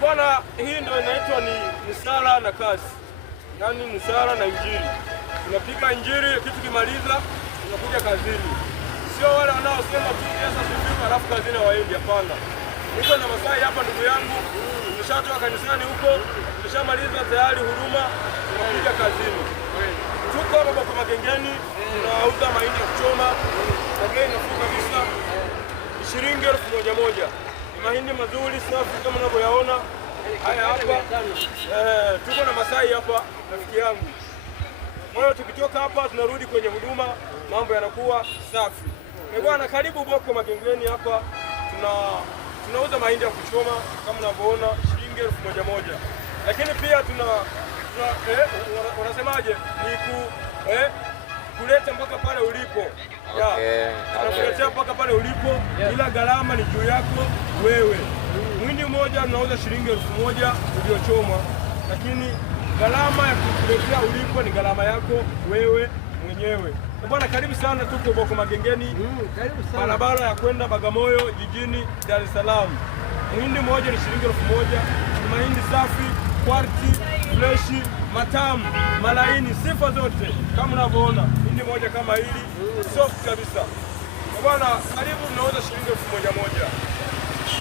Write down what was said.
Bwana, hii ndio inaitwa ni sala na kazi, yaani ni sala na injili. Tunapika injili, kitu kimaliza tunakuja kazini. Sio wale wanaosema tu Yesu asifiwe alafu kazini hawaendi. Hapana, niko na Masai hapa, ndugu yangu, tumeshatoka kanisani huko, tumeshamaliza tayari huduma, tunakuja kazini. Tuko hapa kwa Magengeni, tunauza mahindi ya kuchoma kwa bei nafuu kabisa, shilingi 1,000. Ni mahindi mazuri safi kama unavyoyaona haya hapa. Tuko na Masai hapa, rafiki yangu. Kwa hiyo tukitoka hapa tunarudi kwenye huduma, mambo yanakuwa safi. Bwana, karibu Boko Magengeni hapa. Tunauza mahindi ya kuchoma kama unavyoona, shilingi 1,000. Lakini pia wanasemaje, ni kuleta mpaka pale ulipo. Tunakuletea mpaka pale ulipo, ila gharama ni juu yako wewe. Mwindi mmoja tunauza shilingi 1,000 uliochomwa, lakini gharama ya kukuletea ulipo ni gharama yako wewe mwenyewe. Bwana, karibu sana, tuko Boko Magengeni, barabara ya kwenda Bagamoyo jijini Dar es Salaam. Mwindi mmoja ni shilingi 1,000. Ni mahindi safi, kwarti, freshi, matamu, malaini, sifa zote kama unavyoona. Hindi moja kama hili soft kabisa. Bwana, karibu, tunauza shilingi 1,000.